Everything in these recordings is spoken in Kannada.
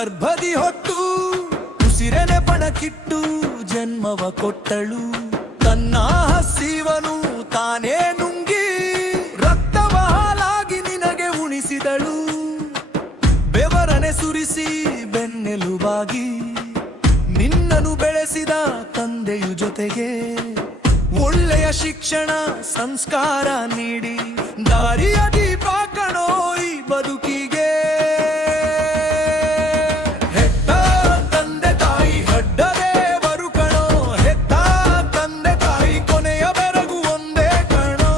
ಗರ್ಭದಿ ಹೊತ್ತು ಉಸಿರೆನೆ ಪಣಕ್ಕಿಟ್ಟು ಜನ್ಮವ ಕೊಟ್ಟಳು. ತನ್ನ ಹಸಿವನು ತಾನೇ ನುಂಗಿ ರಕ್ತವ ಹಾಲಾಗಿ ನಿನಗೆ ಉಣಿಸಿದಳು. ಬೆವರನೆ ಸುರಿಸಿ ಬೆನ್ನೆಲುಬಾಗಿ ನಿನ್ನನು ಬೆಳೆಸಿದ ತಂದೆಯು ಜೊತೆಗೆ ಒಳ್ಳೆಯ ಶಿಕ್ಷಣ ಸಂಸ್ಕಾರ ನೀಡಿ ದಾರಿಯ ದೀಪ ಕಣೋ ಈ ಬದುಕಿಗೆ. ಹೆತ್ತ ತಂದೆ ತಾಯಿ ಹಡ್ಡದೆ ಬರು ಕಣೋ, ಹೆತ್ತ ತಂದೆ ತಾಯಿ ಕೊನೆಯ ಬೆರಗು ಒಂದೇ ಕಣೋ.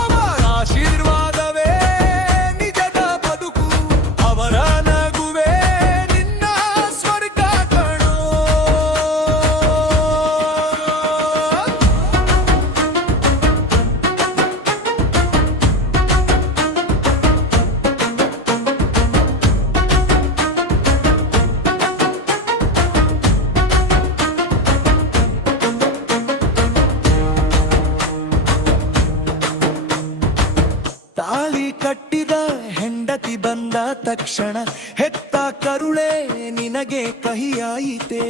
ಅವರ ಆಶೀರ್ವಾದವೇ ನಿಜದ ಬದುಕು, ಅವರ ನಗುವೇ ನಿನ್ನ ಸ್ವರ್ಗ ಕಣೋ. ತಾಳಿ ಕಟ್ಟಿದ ಹೆಂಡತಿ ಬಂದ ತಕ್ಷಣ ಹೆತ್ತ ಕರುಳೆ ನಿನಗೆ ಕಹಿಯಾಯಿತೆ.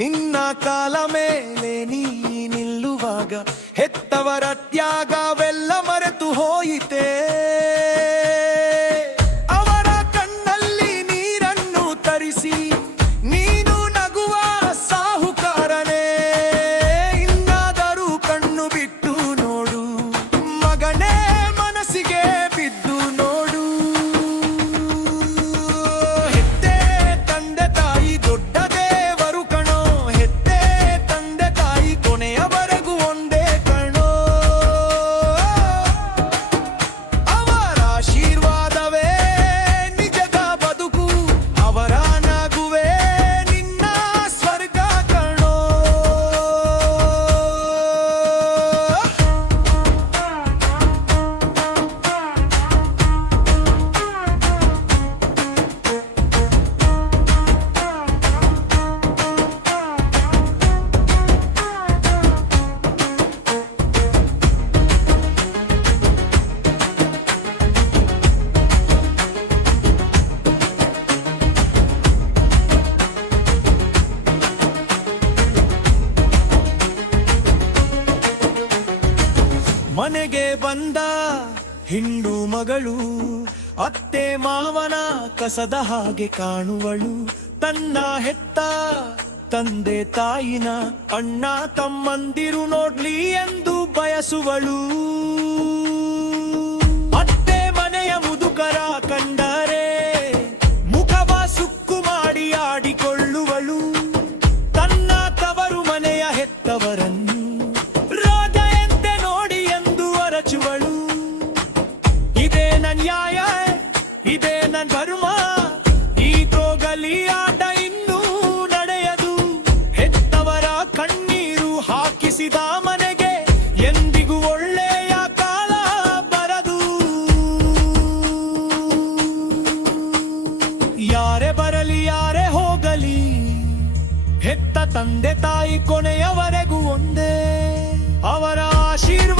ನಿನ್ನ ಕಾಲ ಮೇಲೆ ನೀ ನಿಲ್ಲುವಾಗ ಹೆತ್ತವರ ತ್ಯಾಗವೆಲ್ಲ ಮರೆತು ಹೋಯಿತೆ. ಅವರ ಕಣ್ಣಲ್ಲಿ ನೀರನ್ನು ತರಿಸಿ ನೀನು ನಗುವ ಸಾಹುಕಾರನೇ. ಇನ್ನಾದರೂ ಕಣ್ಣು ಬಿಟ್ಟು ನೋಡು ಮಗನೇ, ಮನಸ್ಸಿಗೆ ಬಿದ್ದು ನೋಡು. ಹೆತ್ತೆ ತಂದೆ ತಾಯಿ ದೊಡ್ಡ ದೇವರು ಕಣೋ, ಹೆತ್ತೆ ತಂದೆ ತಾಯಿ ಕೊನೆಯವರೆಗೂ ಒಂದೇ ಕಣೋ. ಅವರ ಆಶೀರ್ವಾದವೇ ನಿಜದ ಬದುಕು, ಅವರ ನಗುವೇ ನಿನ್ನ ಸ್ವರ್ಗ ಕಣೋ. ಮನೆಗೆ ಬಂದ ಹಿಂಡು ಮಗಳು ಅತ್ತೆ ಮಾವನ ಕಸದ ಹಾಗೆ ಕಾಣುವಳು. ತನ್ನ ಹೆತ್ತ ತಂದೆ ತಾಯಿನ ಅಣ್ಣ ತಮ್ಮಂದಿರು ನೋಡ್ಲಿ ಎಂದು ಬಯಸುವಳು. ಅತ್ತೆ ಮನೆಯ ಮುದುಕರ ಕಂಡರೆ ಮುಖವ ಸುಕ್ಕು ಮಾಡಿ ಆಡಿಕೊಳ್ಳುವಳು. ತನ್ನ ತವರು ಮನೆಯ ಹೆತ್ತವರನ್ನು ಇದೇ ನನ್ ನ್ಯಾಯ, ಇದೇ ನನ್ ಧರ್ಮ, ಈ ತೋಗಲಿ ಆಟ ಇನ್ನೂ ನಡೆಯದು. ಹೆತ್ತವರ ಕಣ್ಣೀರು ಹಾಕಿಸಿದ ಮನೆಗೆ ಎಂದಿಗೂ ಒಳ್ಳೆಯ ಕಾಲ ಬರದು. ಯಾರೇ ಬರಲಿ ಯಾರೇ ಹೋಗಲಿ ಹೆತ್ತ ತಂದೆ ತಾಯಿ ಕೊನೆಯವರೆಗೂ ಒಂದೇ. ಅವರ ಆಶೀರ್ವಾದ